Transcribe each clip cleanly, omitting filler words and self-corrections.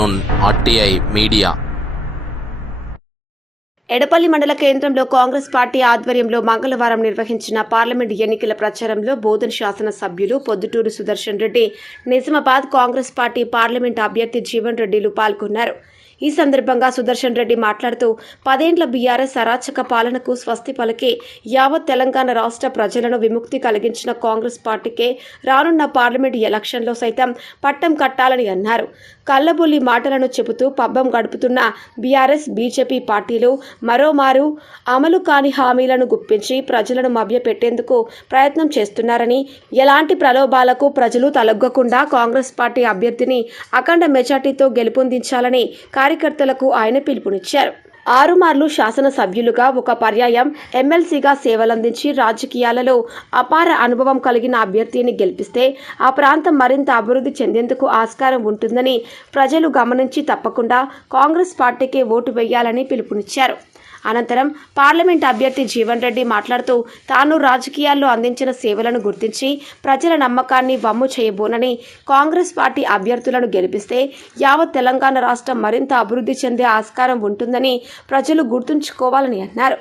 Afternoon RTI media. Edapalli మండల కేంద్రంలో Congress party ఆధ్వర్యంలో మంగళవారం నిర్వహించిన పార్లమెంట్ ఎన్నికల ప్రచారంలో బోధన్ శాసన సభ్యులు పొద్దుటూరు సుదర్శన్ రెడ్డి, నిజామాబాద్ కాంగ్రెస్ పార్టీ పార్లమెంట్ అభ్యర్థి జీవన్ రెడ్డిలు పాల్గొన్నారు. ఈ సందర్భంగా సుదర్శన్ రెడ్డి మాట్లాడుతూ 10 ఏళ్ల బీఆర్ఎస్ అరాచక పాలనకు స్వస్తి పలికి యావత్ తెలంగాణ రాష్ట్ర ప్రజలను విముక్తి కలిగించిన కాంగ్రెస్ పార్టీకే రానున్న పార్లమెంట్ ఎలక్షన్లో సైతం పట్టం కట్టాలని అన్నారు. కల్లబొల్లి మాటలను చెబుతూ పబ్బం గడుపుతున్న బీఆర్ఎస్ బీజేపీ పార్టీలు మరోమారు అమలు కాని హామీలను గుప్పించి ప్రజలను మభ్యపెట్టేందుకు ప్రయత్నం చేస్తున్నారని, ఎలాంటి ప్రలోభాలకు ప్రజలు తలొగ్గకుండా కాంగ్రెస్ పార్టీ అభ్యర్థిని అఖండ మెజార్టీతో గెలుపొందించాలని కార్యకర్తలకు ఆయన పిలుపునిచ్చారు. 6 మార్లు శాసనసభ్యులుగా, ఒక పర్యాయం ఎమ్మెల్సీగా సేవలందించి రాజకీయాలలో అపార అనుభవం కలిగిన అభ్యర్థిని గెలిపిస్తే ఆ ప్రాంతం మరింత అభివృద్ధి చెందేందుకు ఆస్కారం ఉంటుందని ప్రజలు గమనించి తప్పకుండా కాంగ్రెస్ పార్టీకే ఓటు వేయాలని పిలుపునిచ్చారు. అనంతరం పార్లమెంట్ అభ్యర్థి జీవన్ రెడ్డి మాట్లాడుతూ తాను రాజకీయాల్లో అందించిన సేవలను గుర్తించి ప్రజల నమ్మకాన్ని వమ్ము చేయబోనని, కాంగ్రెస్ పార్టీ అభ్యర్థులను గెలిపిస్తే యావత్ తెలంగాణ రాష్ట్రం మరింత అభివృద్ధి చెందే ఆస్కారం ఉంటుందని ప్రజలు గుర్తుంచుకోవాలని అన్నారు.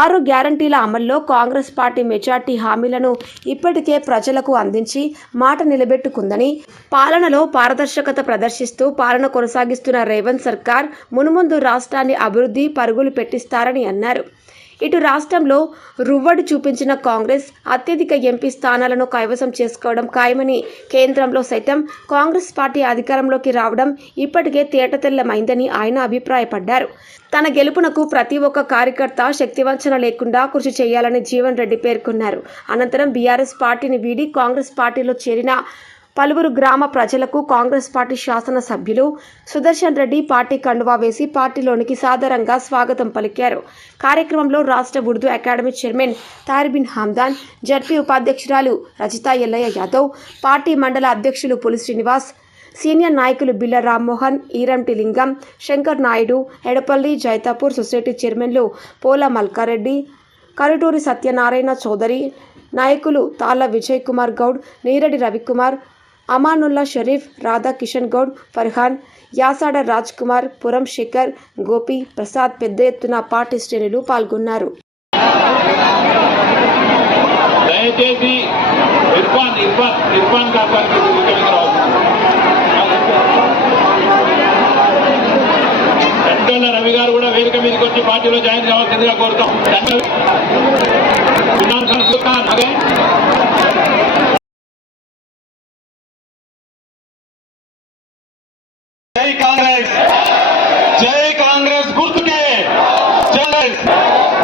6 గ్యారంటీల అమల్లో కాంగ్రెస్ పార్టీ మెజార్టీ హామీలను ఇప్పటికే ప్రజలకు అందించి మాట నిలబెట్టుకుందని, పాలనలో పారదర్శకత ప్రదర్శిస్తూ పాలన కొనసాగిస్తున్న రేవంత్ సర్కార్ మునుముందు రాష్ట్రాన్ని అభివృద్ధి పరుగులు పెట్టిస్తారని అన్నారు. ఇటు రాష్ట్రంలో రువ్వడి చూపించిన కాంగ్రెస్ అత్యధిక ఎంపీ స్థానాలను కైవసం చేసుకోవడం ఖాయమని, కేంద్రంలో సైతం కాంగ్రెస్ పార్టీ అధికారంలోకి రావడం ఇప్పటికే తేటతెల్లమైందని ఆయన అభిప్రాయపడ్డారు. తన గెలుపునకు ప్రతి ఒక్క కార్యకర్త శక్తివంచన లేకుండా కృషి చేయాలని జీవన్ రెడ్డి పేర్కొన్నారు. అనంతరం బీఆర్ఎస్ పార్టీని వీడి కాంగ్రెస్ పార్టీలో చేరిన పలువురు గ్రామ ప్రజలకు కాంగ్రెస్ పార్టీ శాసన సభ్యులు సుదర్శన్ రెడ్డి పార్టీ కండువా వేసి పార్టీలోనికి సాదరంగా స్వాగతం పలికారు. కార్యక్రమంలో రాష్ట్ర ఉర్దూ అకాడమీ చైర్మన్ తారిబిన్ హమ్దాన్, జడ్పీ ఉపాధ్యక్షురాలు రజితా ఎల్లయ్య యాదవ్, పార్టీ మండల అధ్యక్షులు పులి శ్రీనివాస్, సీనియర్ నాయకులు బిల్ల రామ్మోహన్, ఈరంటి లింగం, శంకర్ నాయుడు, ఎడపల్లి జైతాపూర్ సొసైటీ చైర్మన్లు పోల మల్కారెడ్డి, కరుటూరి సత్యనారాయణ చౌదరి, నాయకులు తాళ్ల విజయ్ కుమార్ గౌడ్, నీరడి రవికుమార్, అమానుల్లా షరీఫ్, రాధా కిషన్ గౌడ్, ఫర్హాన్, యాసాడ రాజ్ కుమార్, పురం శేఖర్, గోపి ప్రసాద్ పెద్ద ఎత్తున పార్టీ శ్రేణులు పాల్గొన్నారు. రవి గారు కూడా వేదిక మీదకి వచ్చి పార్టీలో జాయిన్ కావాల్సిందిగా కోరుతాం. జై కాంగ్రెస్, జై కాంగ్రెస్ గుర్తుకే జై.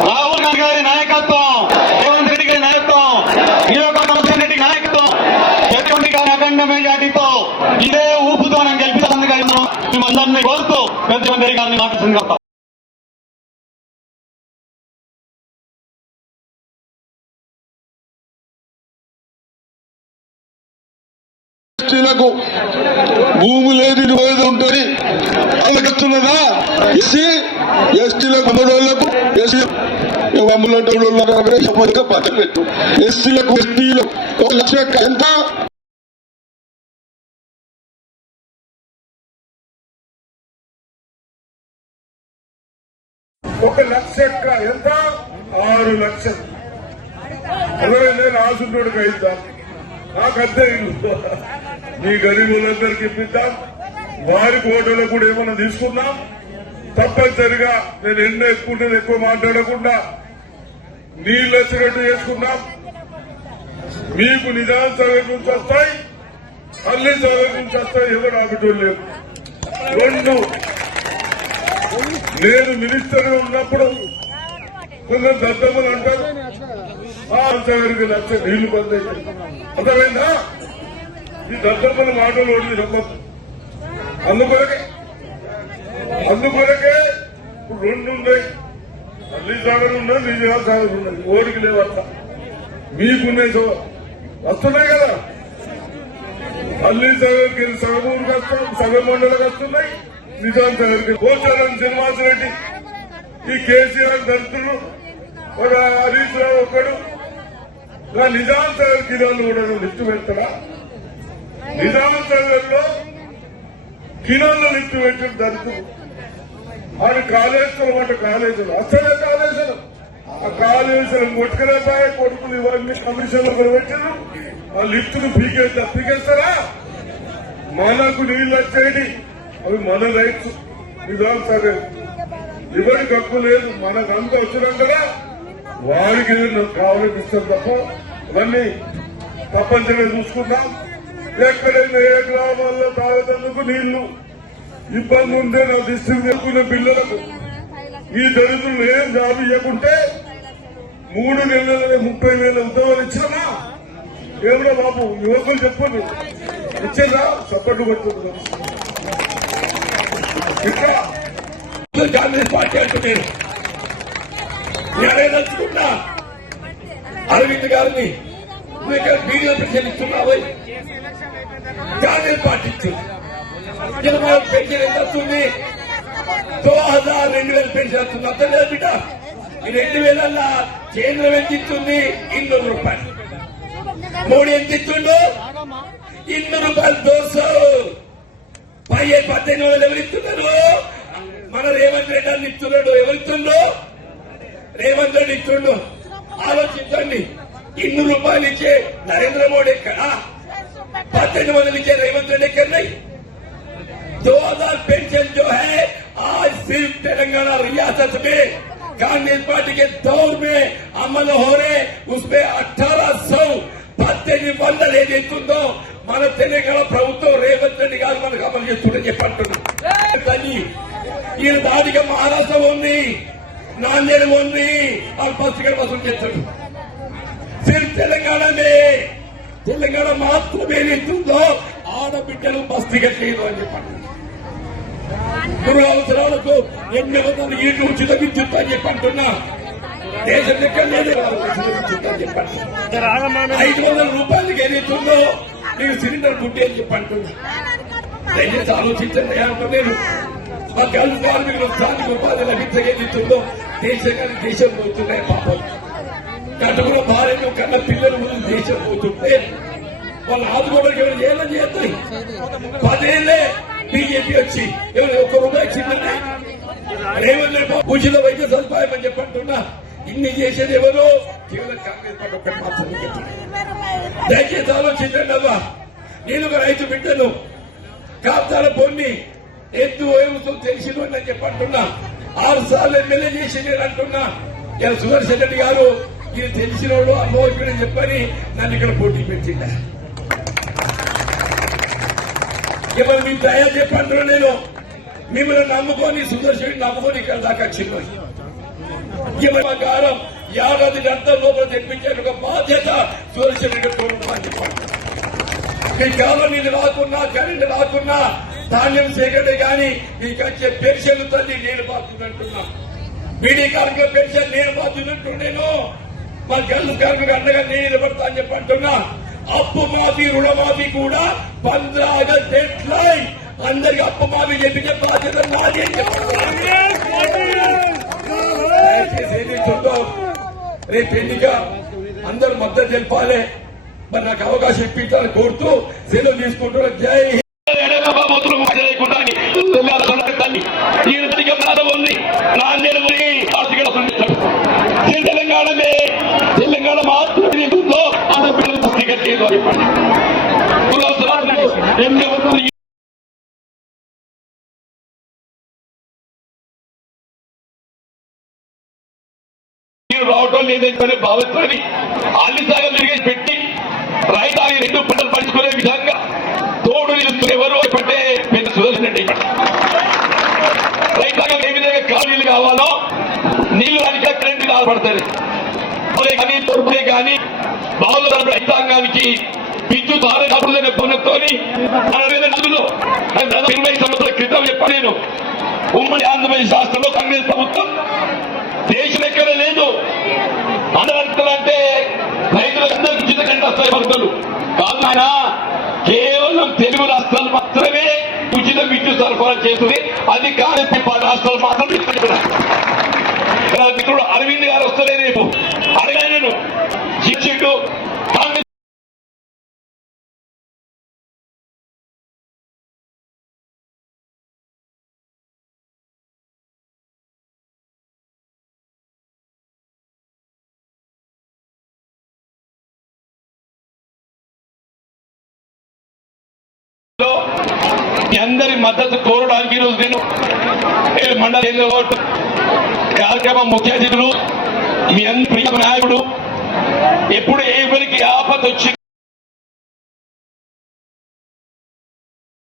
రాహుల్ గాంధీ గారి నాయకత్వం, రేవంత్ రెడ్డి గారి నాయకత్వం, నియోజకవర్గం రెడ్డి నాయకత్వం, జగన్మోహన్ గారి అఖండ మెజార్టీతో ఇదే ఊపుతో మనం గెలిపిస్తామని మిమ్మల్ని కోరుతూ జగన్మోహన్ రెడ్డి గారిని మాట్లాడుతుంది. ఎస్టీలకు భూమి లేదు, ఇది ఉంటుంది. వాళ్ళకి వస్తున్నదా? ఎస్టీలకు అమ్మడోళ్లకు పట్టలేదు. ఎస్సీలకు ఎస్టీలకు 1 లక్ష ఎంత? ఎంత? 6 లక్షలు. 20 నేను ఆసుంటుడికి అయిద్దాం, నాకు అద్దె ఇల్లు మీ గరీబులందరికీ ఇప్పిద్దాం. వారి కోటలో కూడా ఏమన్నా తీసుకుందాం. తప్పనిసరిగా నేను ఎన్నో ఎక్కువ మాట్లాడకుండా నీళ్ళు వచ్చినట్టు చేసుకుందాం. మీకు నిజాం సాగర్ నుంచి వస్తాయి, అల్లి సాగర్ నుంచి వస్తాయి. ఎవరు ఆపేటోళ్ళు లేవు. 2 నేను మినిస్టర్ ఉన్నప్పుడు కొంచెం దద్దమ్మలు అంటారు, సాగర్కి లక్ష నీళ్లు బంద్ అయితే అర్థమైందా? ఈ దద్దమ్మల మాటలు ఓడి నమ్మకం. అందుకొరకే ఇప్పుడు 2 ఉన్నాయి. అల్లి సాగర్ ఉన్నది, నిజాం సాగర్ ఉన్నది. ఓడికి లేవు. అట్లా మీకున్నాయి, వస్తున్నాయి కదా. అల్లి సాగర్కి సగమూరుకి వస్తాం, సగం మండలికి వస్తున్నాయి. నిజాం సాగర్కి పోచారం శ్రీనివాసరెడ్డి, ఈ కేసీఆర్ దళితులు, ఒక హరీష్ రావు ఒక్కడు, నిజాం సాగర్ కిరాలు కూడా లిస్టు పెడతారా? నిజాం సాగర్ లో కిలోల్లో లిఫ్ట్ పెట్టిన దానికి ఆడు కాళేశ్వరం అంటే కాళేశ్వరం అసలే కాళేశ్వరం ఆ కాళేశ్వరం కొట్టుకునే కొడుకులు ఇవన్నీ కమిషన్లు కూడా పెట్టారు ఆ లిఫ్ట్ ను పీకేస్తారా మనకు నీళ్ళు వచ్చేది అవి మన రైట్స్ నిజాం సరే ఎవరికి హక్కు లేదు మనకంతా వచ్చినాం కదా వాడికి నాకు కావాలని ఇస్తాం తప్ప ఇవన్నీ తప్పనిసరిగా చూసుకున్నాం ఎక్కడైనా ఏ గ్రామాల్లో తాగేందుకు నీళ్లు ఇబ్బంది ఉంటే నా డిస్ట్రిక్ట్ చేసుకున్న పిల్లలకు ఈ దళితులు ఏం జాబ్ ఇవ్వకుంటే 3 నెలల 30,000 ఉద్యోగాలు ఇచ్చినామా ఏమన్నా బాబు యువకులు చెప్పండి ఇచ్చేదా సపోర్ట్ పడుతుంది ఇంకా కాంగ్రెస్ పార్టీ అంటున్నారు నేనేదలుచుకున్నా అరవింద్ గారిని వీడియో పెన్షన్ ఇస్తున్నావు కాంగ్రెస్ పార్టీ ఇచ్చింది పెన్షన్ ఎంత వస్తుంది 2000 పెన్షన్ వస్తుంది అర్థం లేదు బిడ్డ ఈ 2000 కేంద్రం ఎంత ఇస్తుంది 200 రూపాయలు మోడీ ఎంత ఇస్తుండో 200 రూపాయలు దోసు 18,000 ఎవరిస్తున్నారు మన రేవంత్ రెడ్డి అని ఇస్తున్నాడు ఎవరిస్తుండో రేవంత్ రెడ్డి ఇస్తుండు ఆలోచించండి 200 రూపాయలు ఇచ్చే నరేంద్ర మోడీ ఎక్కడ 18,000 ఇచ్చే రేవంత్ రెడ్డి ఎక్కడ 2000 पेंशन जो है आज सिर्फ तेलंगाना रियासत में कांग्रेस पार्टी के दौर में अमल हो रहे उसमें 1800 ఏదైతుందో మన తెలంగాణ ప్రభుత్వం రేవంత్ రెడ్డి గారు మనకు అమలు చేస్తుందని చెప్పంటున్నారు ఈయన దాడిగా మహారాష్ట్ర ఉంది నాందేడ్ ఉంది వాళ్ళు బస్సు ఇక్కడ వసూలు చేస్తాడు సిర్ఫ్ తెలంగాణ మాత్రమే ఏదైతుందో ఆడబిడ్డలు బస్ టికెట్ లేదు అని చెప్పండి గృహ అవసరాలకు 800 ఇళ్ళు ఉచిత విద్యుత్ అని చెప్పంటున్నా దేశం ఎక్కడ లేదు ఉచిత విద్యుత్ అని చెప్పండి 500 రూపాయలకి ఏదైతుందో మీరు సిలిండర్ గుడ్డి అని చెప్పంటున్నా దయచేసి ఆలోచించండి అంటున్నాను మా గల్ఫ్ కార్మికులు స్థానిక ఉపాధి లభించగలుగుతుందో దేశం పోతున్నాయి పాపం కట్టుకున్న భార్యను కన్న పిల్లలు దేశం పోతుంటే వాళ్ళు ఆదుకోవడానికి ఎవరు ఏమైనా చేస్తాయి 10 ఏళ్లే బీజేపీ వచ్చి ఎవరు ₹1 ఇచ్చిందంటే రేవంత్ రెడ్డి ఉచిత వైద్య సదుపాయం అని చెప్పంటున్నా ఇన్ని చేసేది ఎవరు కేవలం కాంగ్రెస్ పార్టీ ఒక్కటి మాత్రమే చెప్తుంది దయచేసి ఆలోచించండి అవ్వా నేను ఒక రైతు బిడ్డను కాపుతాల పొన్ని ఎద్దు ఏమితో తెలిసిన అని చెప్పంటున్నా 6 సార్లు ఎమ్మెల్యే చేసి నేను అంటున్నా ఇలా సుదర్శన్ రెడ్డి గారు ఇది తెలిసిన వాడు అనుభవించని చెప్పని నన్ను ఇక్కడ పోటీ పెట్టిందా ఎవరు మీ దయ చెప్పంటారు నేను మిమ్మల్ని నమ్ముకొని సుదర్శన్ నమ్ముకొని ఇక్కడ దాకా వచ్చింది ప్రకారం ఏడాది గంటల లోపల తెప్పించే ఒక బాధ్యత సుదర్శన్ రెడ్డి చెప్పండి మీ కాలం నీళ్ళు రాకున్నా కరెంటు రాకున్నా ధాన్యం సేకరణ కానీ మీకు వచ్చే పెన్షన్ తల్లి నేను బాధ్యులంటున్నా బీడీ కార్మిక పెన్షన్ నేను బాధ్యులంటూ నేను మా గల్లు కార్మిక అండగా నేను నిలబడతా అని చెప్పంటున్నా అప్పు మాఫీ రుణమాఫీ కూడా 15 ఆగస్టు డెడ్ లైన్ అందరికి అప్పు మాఫీ చెప్పించే బాధ్యత నాది అని చెప్పండి రేపు ఎన్నిక అందరూ మద్దతు తెలిపాలి మరి నాకు అవకాశం ఇప్పించాలని కోరుతూ సెలవు తీసుకుంటున్నా జై తెలంగాణ మాత్రమే రావటం లేదని భావిస్తారని అన్ని సాగలు తిరిగేసి పెట్టి రైతాన్ని 2 పంటలు పంచుకునే విధంగా తోడు నిలుస్తున్న ఎవరు అంటే పెద్ద సుదర్శన్ రెడ్డి రైతాంగం ఏ విధంగా కాలనీలు కావాలో నీళ్లు దానికి కరెంటు ఆధారపడతారు కానీ తొడుపులే కానీ బావుల రైతాంగానికి విద్యుత్ ఆధారపడలేని పొందుతోని 20 సంవత్సరాల క్రితం చెప్పాను నేను ఉమ్మడి ఆంధ్రప్రదేశ్ రాష్ట్రంలో కాంగ్రెస్ ప్రభుత్వం దేశం ఎక్కడ లేదు అంటే రైతులందరికీ ఉచిత కరెంట్ వస్తాయి భక్తులు కాదు ఆయన కేవలం తెలుగు రాష్ట్రాలు మాత్రమే ఉచిత విద్యుత్ సరఫరా చేస్తుంది అది కాంగ్రెస్ రాష్ట్రాలు మాత్రం మిత్రుడు అరవింద్ గారు వస్తలే రేపు అడగాను కాంగ్రెస్ కార్యక్రమంలో మీ అందరి మద్దతు కోరడానికి ఈరోజు నేను మండల కార్యక్రమం ముఖ్య అతిథులు మీ అందరి ప్రియ నాయకుడు ఎప్పుడు ఎవరికి ఆపద వచ్చి